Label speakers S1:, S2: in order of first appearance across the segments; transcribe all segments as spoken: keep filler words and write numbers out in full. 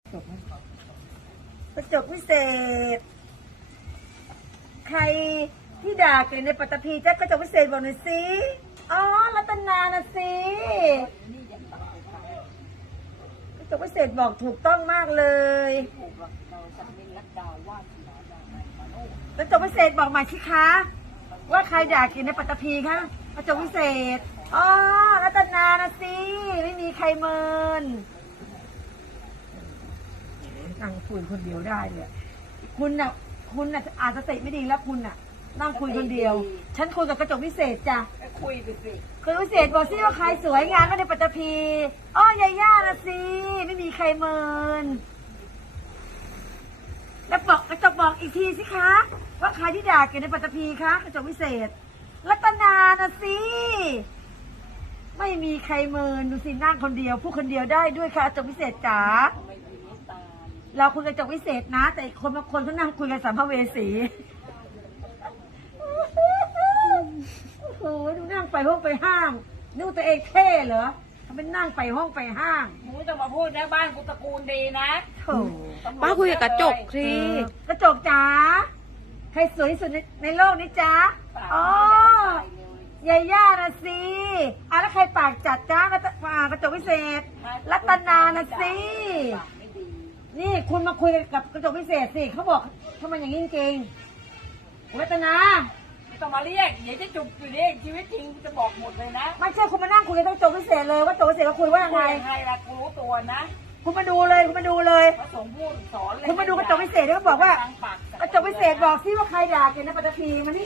S1: กระจกวิเศษใครที่ด่าเก่งในปัตตภีจ้ากระจกวิเศษบอกหน่อยสิอ๋อรัตนานะสิกระจกวิเศษบอกถูกต้องมากเลยกระจกวิเศษบอกมาสิคะว่าใครด่าเก่งในปัตตภีคะกระจกวิเศษอ๋อรัตนานะสิไม่มีใครเมินนั่งคุยคนเดียวได้เนี่ยคุณน่ะคุณน่ะอาจจะสติไม่ดีแล้วคุณน่ะนั่งคุยคนเดียวฉันคุยกับกระจกวิเศษจ้ะ
S2: คุยไปสิ
S1: กระจกวิเศษบอกสิว่าใครสวยงามก็ในปัตตภีอ๋อยาย่านะสิไม่มีใครเมินแล้วบอกกระจกบอกอีกทีสิคะว่าใครที่ด่าเก่งในปัตตภีคะกระจกวิเศษรัตนานะสิไม่มีใครเมินดูสินั่งคนเดียวพูดคนเดียวได้ด้วยค่ะกระจกวิเศษจ๋าเราคุยกันจบวิเศษนะแต่คนบางคนเขานั่งคุยกันสัมภเวสีโอ้โหดูนั่งไปห้องไปห้างนึกตัวเองเท่เหรอทำเป็นนั่งไปห้องไปห้าง
S2: มึงไม่ต้องมาพูดนะบ้านกูตระกูลดีนะ
S1: โถ่
S3: ป้าคุยกับกระจกสิ
S1: กระจกจ๋าใครสวยที่สุดในในโลกนี้จ๊ะอ๋อยาย่านะสิอ่ะแล้วใครปากจัดจ้ากระกระจกวิเศษรัตนานะสินี่คุณมาคุยกับกระจกพิเศษสิเขาบอกทำไมอย่างนี้จริงๆรัตนา
S2: ไม่ต้องมาเรียกเดี๋ยวจะจุกอยู่ดิชีวิตจริงจะบอกหมดเลยนะ
S1: ไม่ใช่คุณมานั่งคุยกับกระจกพิเศษเลยว่ากระจกพิเศษเขาคุยว่ายังไง
S2: ใครละกูรู้ตัวนะ
S1: คุณมาดูเลยคุณมาดูเลย
S2: พระสงฆ์พูดสอนเลย
S1: คุณมาดูกระจกพิเศษแล้วเขาบอกว่ากระจกพิเศษบอกสิว่าใครด่าเก่งในปัตตภีมานี่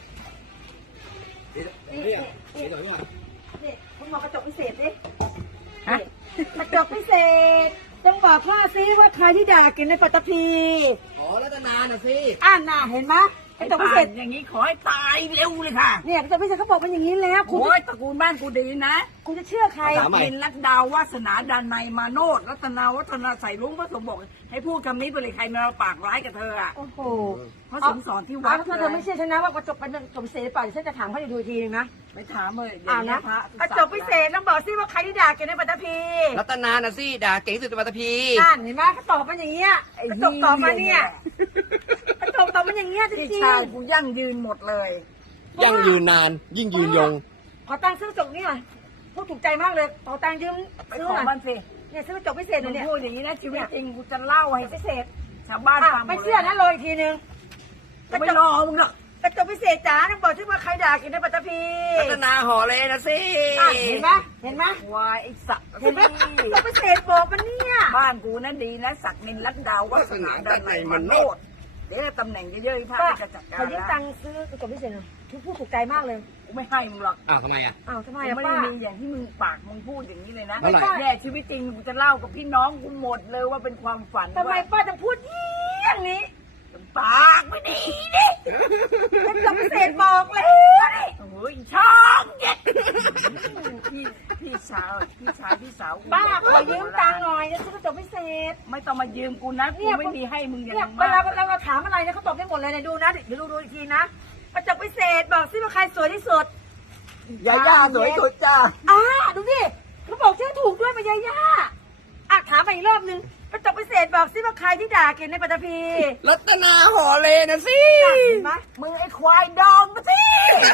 S1: นี่นี่คุณบอกกระจกพิเศษดิกระจกพิเศษต้องบอกข้าซิว่าใครที่ด่าเก่งในปัตตภี
S4: อ๋อรัตนาน่ะสิ
S1: อ่านน่ะเห็นไหมกระจกพิเศษ
S2: อย่างนี้ขอให้ตายเร็วเลยค่ะ
S1: เนี่ยกระจกพิเศษเขาบอกมันอย่างนี้แล้ว
S2: โอ้ยตระกูลบ้านกูดีนะ
S1: คุณจะเชื่อใคร
S2: เป็นรัตดาววาสนาดานในมาโนดรัตนาวัฒนาใส่ลุงพระสงฆ์บอกให้พูดคำนี้ไปเลยใครมาปากร้ายกับเธออ่ะ
S1: โอ้โห
S2: พระสงฆ์สอนที่วัด
S1: ถ้าเธอไม่เชื่อฉันนะว่ากระจกเป็นกระจกพิเศษป่ะฉันจะถามเขาดูทีนึงนะ
S2: ไม่ถามเลย
S1: อ่านะกระจกพิเศษต้องบอกซิว่าใครที่ด่าเก่งในปัตตภี
S4: รัตนาน่ะสิด่าเก่งสุดในปัตตภี
S1: อ่านเห็นไหมเขาตอบมาอย่างเงี้ยกระจกตอบมาเนี่ยกระจกตอบมาอย่างเงี้ยจริงๆ
S2: ใช่กูยั่งยืนหมดเลย
S4: ยั่งยืนนานยิ่งยืนยง
S1: ขอตังค์ซื้อกระจกนี่หน่อยพูดถูกใจมากเลยขอตังค์ยืมซื้อหน่อย
S2: มันสิ
S1: เนี่ยซื้อกระจกพิเศษเนี่ย
S2: พูดอย่างนี้นะชีวิตจริงกูจะเล่าให้
S1: พิเศษ
S2: ชาวบ้านฟัง
S1: ไม่เชื่อนะรออีกทีนึง
S2: ไม่รอมึงหรอก
S1: กระจกพิเศษจ๋าต้องบอกที่ว่าใครด่ากินในปัตตภี
S4: รัตนาห่อเลยนะสิ
S1: เห็นไหมเห็นไหม
S2: วายไอ้สัก
S1: เห็นไหมกระจกพิเศษบอกมันเนี่ย
S2: บ้านกูนั่นดีนะสักนินรัตดาววัฒนาดันในมันโนดเดี๋ยวตำแหน่งเยอะๆท่านจะจัดการ
S1: เขายื่นตังค์ซื้อกระจกพิเศษเลยทุกผู้ถูกใจมากเลย
S2: กูไม่ให้มึงหรอก
S4: อ้าวทำไมอ่ะ
S1: อ้าวทำไม
S2: อ่ะ
S1: ป้า
S2: ไม่มีอย่างที่มึงปากมึงพูดอย่างนี้เลยนะแน่ชีวิตจริงกูจะเล่ากับพี่น้องกูหมดเลยว่าเป็นความฝัน
S1: ทำไมป้าจะพูดอย่างนี้
S2: ปากไม่ดีดิ
S1: กระจกพิเศษบอกเลย
S2: โอ้ยช่องเด็ดพี่พี่สาวพี่ชายพี่สาว
S1: ป้าขอยืมตังค์หน่อยจะซื้อกระจกพิเศษ
S2: ไม่ต้องมายืมกูนะกูไม่มีให้มึงอย่าง
S1: มากเวลาเราถามอะไรเนี่ยเขาตอบได้หมดเลยเนี่ยดูนะเดี๋ยวดูดูอีกทีนะกระจกพิเศษบอกซิว่าใครสวยที่สุด
S4: ยาย่าสวยสุดจ้า
S1: อ่าดูดิเขาบอกชื่อถูกด้วยมายาย่าอ่ะถามไปอีกรอบนึงกระจกพิเศษบอกซิว่าใครที่ด่าเก่งในปัตตภี
S4: รัตนาห่อเลยนะสิ
S1: เห็นไหม
S2: มึงไอ้ควายดองมาสิ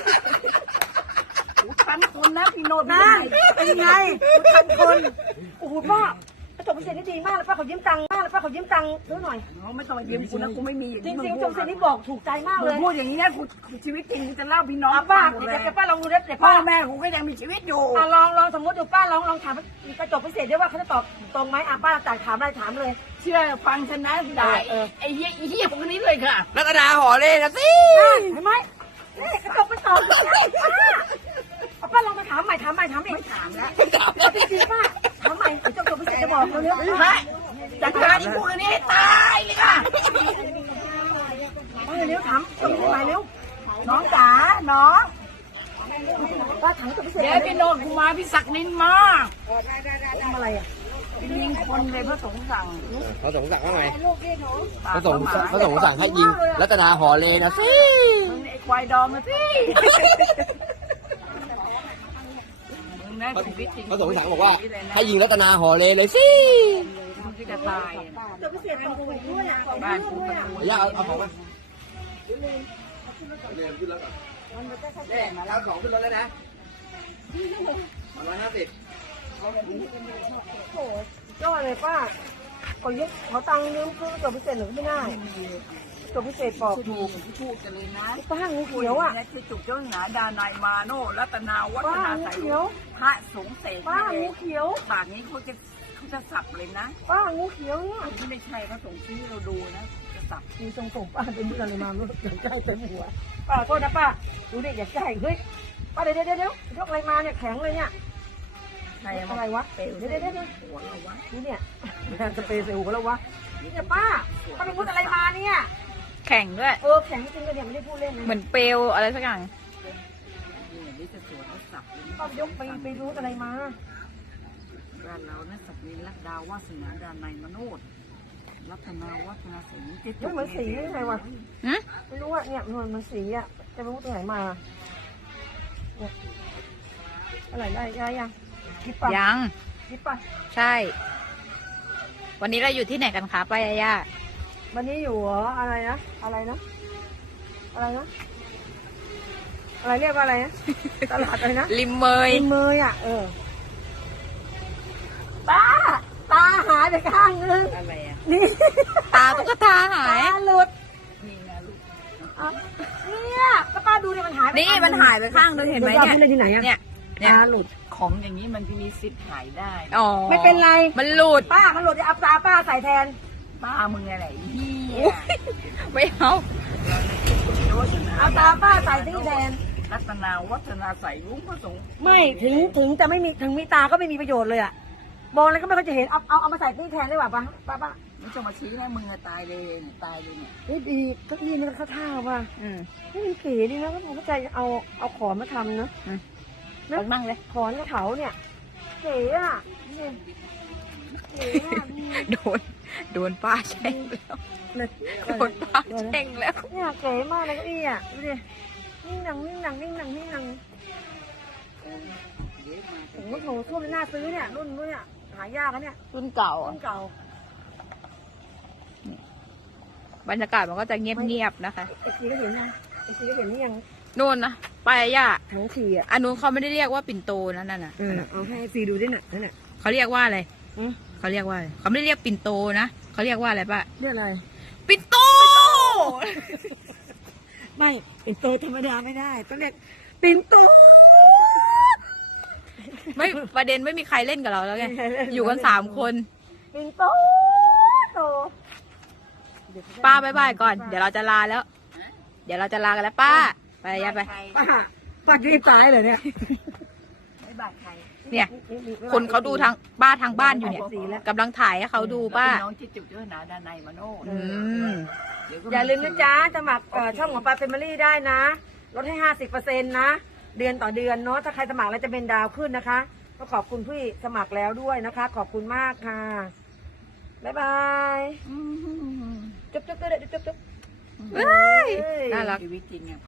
S2: กูทันคนนะพี่โนด
S1: นั่นเป็นไงกูทันคนโอ้โหป้ากระจกพิเศษนี่ดีมากเลยป้าเขายืมตังค์มากเลยป้าเขายืมตังค์ด้วยหน่อย
S2: ไม่ต้องมายืมกูนะกูไม่มี
S1: จริงจริงกระจกพิเศษนี่บอกถูกใจมากเลย
S2: พูดอย่างนี้นะกูชีวิตจริงกูจะเล่าพี่น้อง
S1: ป้าเดี๋ยวป้าลองดูเดี๋ยว
S2: พ่อแม่กูก็ยังมีชีวิตอยู่
S1: อ่ะลองลองสมมติดูป้าลองลองถามกระจกพิเศษด้วยว่าเขาจะตอบตรงไหมอ่ะป้าจ่ายถามอะไรถามเลย
S2: เชื่อฟังฉันนะได้ไอ้เหี้ยไอ้เหี้ยพวกนี้เลยค่ะ
S4: รัตนาห่อเลยนะสิ
S1: เห็นไหมนี่กระจกมันตอบป้าป้าลองไปถามใหม่ถามใหม่ถามอีก
S2: ไม่ถามแล้ว
S1: จริงๆป้าถามใหม่กระจกพิเศษจะบอกเราเรื่อง
S2: จัดการพวกนี้ตายเลยค่ะ
S1: เออเร็วถามกระจกพิเศษเร็ว
S2: น้องจ๋าน้อง
S1: ป้าถามกระจกพิเศษ
S2: เดี๋ยวพี่โนดกูมาพี่ศักนินมา
S1: ทำอะไรอ่ะ
S2: ยิงคนเลยพระสงฆ์สั่ง
S4: พระสงฆ์สั่งว่าไงพระสงฆ์พระสงฆ์สั่งให้ยิงรัตนาห่อเลยนะสิ
S2: ไอ้ควายดองนะสิ
S4: พระสงฆ์สั่งบอกว่าให้ยิงรัตนาห่อเลยเลยสิ
S2: ก็จะตายอะ
S1: จดพิเศษของผมด้วยอ่ะของ
S2: บ้าน
S1: ลูก
S2: กู
S1: ด้วย
S2: ตะ
S1: อ่ะ
S2: กู
S4: อย่าเอาเอาของมา
S1: มันจะแค่
S4: เน่มาแล้วของขึ้นรถแล้วนะร้อยห้าสิบ
S1: โอ้โหยอดเลยป้าขอยึดขอตังค์ยืมซื้อจดพิเศษหรือไม่ได้จดพิเศษบอก
S2: ถูกพูดกันเลยนะ
S1: ป้างูเขียวอ่ะ
S2: ที่จุกเจ้าหนาดานายมาโนรัตนาวัฒ
S1: ป้า
S2: นา
S1: งู
S2: สาย
S1: เขียว
S2: พระสงฆ์เสก
S1: ป้างูเขียว
S2: ปากนี้เขาจะเขาจะสับเลยนะ
S1: ป้างูเขียวเนี่ย
S2: คนที่ไม่ใช่เขาส่งชี้ให้เราดูนะจะสับ
S1: มีทรงผมป้าเป็นเมื่อไรมาไม่รู้ใกล้เต็มหัวป้าโทษนะป้าดูดิอย่าใกล้เฮ้ยป้าเดี๋ยวเดี๋ยวเดี๋ยวยกอะไรมาเนี่ยแข็งเลยเนี่ย
S2: ใคร
S1: อะไรวะ
S2: เปลว
S1: เดี๋ยวเดี๋ยวเดี๋ยว
S2: หัวเราวะ
S1: นี่เนี่ยสเปรย์ใส่หูแล้ววะเนี่ยป้าป้าไปพูดอะไรมาเนี่ย
S3: แข่งด้วย
S1: เออแข็งจริงเลยเนี่ยไม่ได้พูดเล่นนะ
S3: เหมือนเปลวอะไรสักอย่าง
S2: นี่นี่จะสวนเขาสับเลย
S1: ป้ายกไปไปรู้อะไรมา
S2: บ้านเรานะสับนินลักดาวาสนาดานายมโนดรัตนาวัฒนาศรีเจ๊จุ
S1: เฮ้ย
S2: ก
S1: มันสียังไงวะ
S3: หืม
S1: ไม่รู้ว่าเนี่ยมันมันสีอ่ะจะไปรู้ตรงไหนมาเนี่ยอะไรได้ได้ยังคิดป่ะ
S3: ยัง
S1: คิดป่ะ
S3: ใช่ วันนี้เราอยู่ที่ไหนกันคะป้ายาย่า
S1: วันนี้อยู่เหรออะไรนะอะไรนะอะไรนะอะไรเรียกว่าอะไรนะตลาดอะไรนะ
S3: ริมเมย
S1: กินเมยอ่ะเออป้าตาหายไปข้างนึง
S2: อะไรอ่ะ
S1: นี่
S3: ตาตุ๊กตาหาย
S1: ตาหลุด
S2: นี่นะลูก
S1: อ่ะเนี่ยก็ป้าดูเนี่ยมันหายไป
S3: นี่
S1: ข้าง
S3: มันหายไปข้างนึงเห็นไหมเนี่ย
S1: ดูว่าที่ไหนอะ
S3: เนี่ย เนี่ย
S1: ตาหลุด
S2: ของอย่างนี้มันมีสิทธิ์หายได้
S3: อ๋อ
S1: ไม่เป็นไร
S3: มันหลุด
S1: ป้ามันหลุดเดี๋ยวเอาตาป้าใส่แทน
S2: ป้ามึงอะไรเฮีย
S3: ไม่เอา
S1: เอาตาป้าใส่ที่แทน
S2: รัตนาวัฒนาใสลุงพระสงฆ์
S1: ไม่ถึงถึงจะไม่มีถึงมีตาก็ไม่มีประโยชน์เลยอะมองแล้วก็ไม่ค่อยจะเห็นเอาเอาเอามาใส่ที่แทนได้ป่ะป้าป้าป้า
S2: ไม่ต้องมาชี้ให้มึงอะตายเลยตายเลยเนี่ย
S1: เฮ้ยดีเก็ดีมันเข้าท่าว่ะ
S3: อืม
S1: นี่มันเก๋ดีนะก็ผมเข้าใจเอาเอาขอนมาทำเนอะ
S3: อืม
S1: นะ
S3: เอามั่งเลย
S1: ขอนกระเถาเนี่ยเก๋อะนี่เก๋อะดี
S3: โดน โดนป้าแช่งแล้ว โดนป้าแช่งแล้ว
S1: เนี่ยเก๋มากเลยเก้าอี้อ่ะดูดินิ่งหนังนิ่งหนังนิ่งหนังนิ่งหนังโอ้โหโถส้วมน่าซื้อเนี่ยรุ่นรุ่นเนี่ยหายากนะเนี่ย
S3: รุ่นเก่า
S1: รุ่นเก่า
S3: บรรยากาศมันก็จะเงียบๆนะคะ
S1: ไอซีก็เห็นยังไอซีก็เห็นนี่ยัง
S3: นู่นนะป้ายาย่า
S1: ทั้งทีอ่ะ
S3: อันนู้นเขาไม่ได้เรียกว่าปิ่นโตนะนั่นน่ะ
S1: เออเอาให้ไอซีดูด้วยน่ะนั่นน่ะ
S3: เขาเรียกว่าอะไร
S1: อืม
S3: เขาเรียกว่าอะไรเขาไม่ได้เรียกปิ่นโตนะเขาเรียกว่าอะไรป้า
S1: เรื่องอะไร
S3: ปิ่นโต
S1: ไม่ปิ่นโตธรรมดาไม่ได้ต้องเรียกปิ่นโต
S3: ไม่ประเด็นไม่มีใครเล่นกับเราแล้วไง
S1: ไม่มีใครเล่น
S3: อยู่กันสามคน
S1: ปิ่นโตโต
S3: ป้าบายบายก่อน เดี๋ยวเราจะลาแล้ว เดี๋ยวเราจะลากันแล้วป้า ไปยาไป
S1: ป้าป้ารีบตายเลยเนี่ย
S2: ไม่บาดใคร
S3: เนี่ย คนเขาดูทางบ้านทางบ้านอยู่เนี่ยกำลังถ่ายให้เขาดูป้า
S2: น้องจิตจุกเจ้าหนาดานายมโนด
S3: อืม
S2: เดี๋วก็
S1: อย่าลืมนะจ๊ะสมัครเอ่อช่องของปาเฟมิลี่ได้นะ ลดให้ห้าสิบเปอร์เซ็นต์นะ เดือนต่อเดือนเนาะ ถ้าใครสมัครแล้วจะเป็นดาวขึ้นนะคะ ก็ขอบคุณผู้สมัครแล้วด้วยนะคะ ขอบคุณมากค่ะ บ๊ายบาย
S2: อืม
S1: จุ๊บจุ๊บจุ๊บจุ๊บจุ๊บ
S3: เฮ้ยน่ารัก
S2: ชีวิตจริงอะ